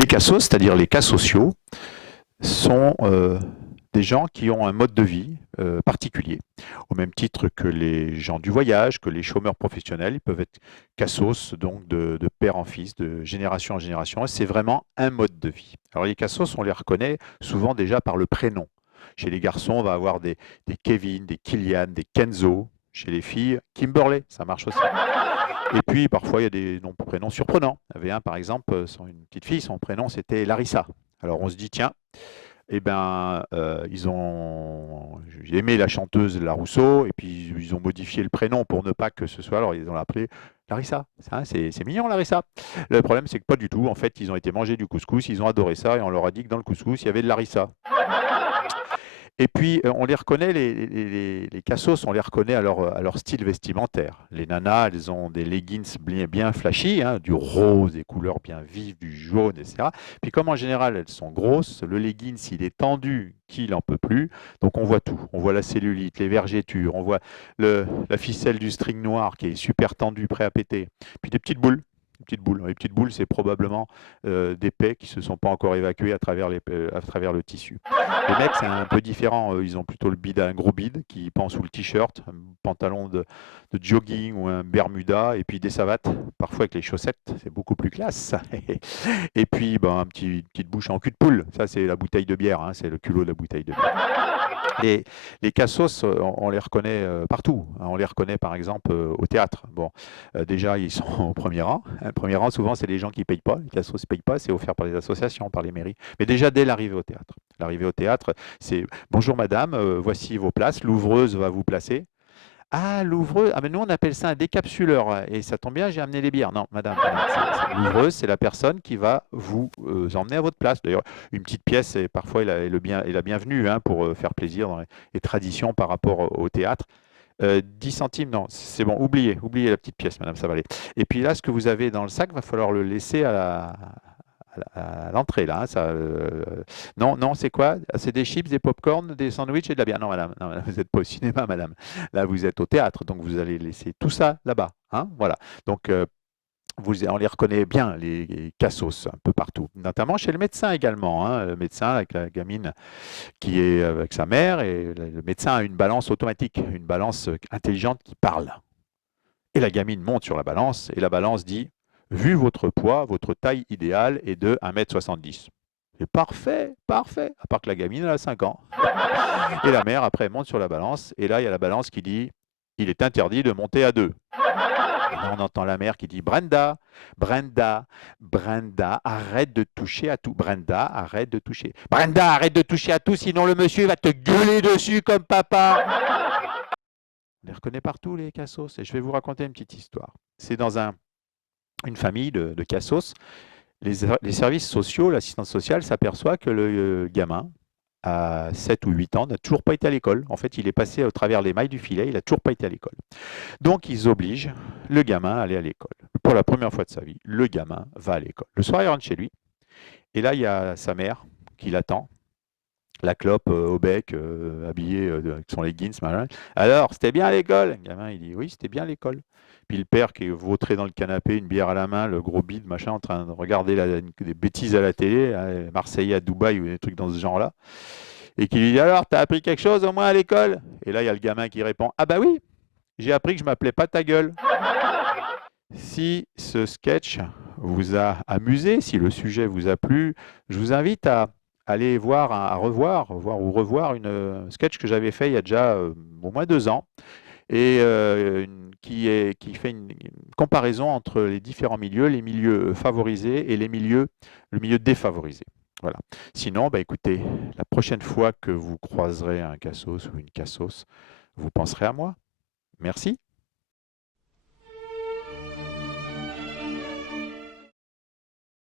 Les cassos, c'est-à-dire les cas sociaux, sont des gens qui ont un mode de vie particulier. Au même titre que les gens du voyage, que les chômeurs professionnels, ils peuvent être cassos, donc de père en fils, de génération en génération. Et c'est vraiment un mode de vie. Alors les cassos, on les reconnaît souvent déjà par le prénom. Chez les garçons, on va avoir des Kevin, des Kylian, des Kenzo. Chez les filles, Kimberley, ça marche aussi. Et puis, parfois, il y a des noms prénoms surprenants. Il y avait un, par exemple, une petite fille, son prénom, c'était Larissa. Alors, on se dit, tiens, eh ben, j'ai aimé la chanteuse La Rousseau, et puis ils ont modifié le prénom pour ne pas que ce soit, alors ils ont appelé Larissa. C'est mignon, Larissa. Le problème, c'est que pas du tout. En fait, ils ont été manger du couscous, ils ont adoré ça, et on leur a dit que dans le couscous, il y avait de Larissa. Et puis, on les reconnaît, les cassos, on les reconnaît à leur style vestimentaire. Les nanas, elles ont des leggings bien flashy, hein, du rose, des couleurs bien vives, du jaune, etc. Puis comme en général, elles sont grosses, le leggings, il est tendu qu'il n'en peut plus. Donc on voit tout. On voit la cellulite, les vergetures, on voit la ficelle du string noir qui est super tendu, prêt à péter. Puis des petites boules. Petites boules. Les petites boules, c'est probablement des paies qui ne se sont pas encore évacuées à travers le tissu. Les mecs, c'est un peu différent. Ils ont plutôt le bide, un gros bide qui pend sous le t-shirt, un pantalon de jogging ou un bermuda, et puis des savates, parfois avec les chaussettes, c'est beaucoup plus classe. Et puis, ben, petite bouche en cul de poule. Ça, c'est la bouteille de bière, hein, c'est le culot de la bouteille de bière. Les cassos, on les reconnaît partout. On les reconnaît par exemple au théâtre. Bon, déjà, ils sont au premier rang. Le premier rang, souvent, c'est les gens qui ne payent pas. Les cassos ne payent pas, c'est offert par les associations, par les mairies. Mais déjà, dès l'arrivée au théâtre. L'arrivée au théâtre, c'est bonjour madame, voici vos places. L'ouvreuse va vous placer. Ah, l'ouvreuse. Ah, mais nous, on appelle ça un décapsuleur. Et ça tombe bien, j'ai amené les bières. Non, madame, l'ouvreuse, c'est la personne qui va vous emmener à votre place. D'ailleurs, une petite pièce, et parfois, est la bienvenue hein, pour faire plaisir dans les traditions par rapport au théâtre. 10 centimes, non, c'est bon, oubliez la petite pièce, madame, ça va aller. Et puis là, ce que vous avez dans le sac, va falloir le laisser à l'entrée, là. Hein, ça, non, non, c'est quoi? C'est des chips, des pop-corn, des sandwichs et de la bière. Non, madame, non, madame, vous n'êtes pas au cinéma, madame. Là, vous êtes au théâtre, donc vous allez laisser tout ça là-bas. Hein, voilà. Donc, on les reconnaît bien, les cassos, un peu partout, notamment chez le médecin également. Hein, le médecin avec la gamine qui est avec sa mère, et le médecin a une balance automatique, une balance intelligente qui parle. Et la gamine monte sur la balance, et la balance dit, vu votre poids, votre taille idéale est de 1,70 m. C'est parfait, parfait, à part que la gamine, elle a 5 ans. Et la mère, après, monte sur la balance, et là, il y a la balance qui dit, il est interdit de monter à 2. Et là, on entend la mère qui dit Brenda, Brenda, Brenda, arrête de toucher à tout. Brenda, arrête de toucher. Brenda, arrête de toucher à tout, sinon le monsieur va te gueuler dessus comme papa. On les reconnaît partout, les cassos. Et je vais vous raconter une petite histoire. C'est dans une famille de cassos. Les services sociaux, l'assistance sociale s'aperçoit que le gamin, à 7 ou 8 ans, n'a toujours pas été à l'école. En fait, il est passé au travers les mailles du filet, il n'a toujours pas été à l'école. Donc, ils obligent le gamin à aller à l'école. Pour la première fois de sa vie, le gamin va à l'école. Le soir, il rentre chez lui. Et là, il y a sa mère qui l'attend, la clope au bec, habillée avec son leggings. Machin. Alors, c'était bien à l'école? Le gamin, il dit oui, c'était bien à l'école. Puis le père qui est vautré dans le canapé, une bière à la main, le gros bide, machin, en train de regarder des bêtises à la télé, hein, Marseillais à Dubaï ou des trucs dans ce genre-là. Et qui lui dit alors, t'as appris quelque chose au moins à l'école? Et là, il y a le gamin qui répond ah bah oui, j'ai appris que je m'appelais pas ta gueule. Si ce sketch vous a amusé, si le sujet vous a plu, je vous invite à aller voir, voir ou revoir une sketch que j'avais fait il y a déjà au moins 2 ans et qui fait une comparaison entre les différents milieux, les milieux favorisés et le milieu défavorisé. Voilà. Sinon, bah écoutez, la prochaine fois que vous croiserez un cassos ou une cassos, vous penserez à moi. Merci.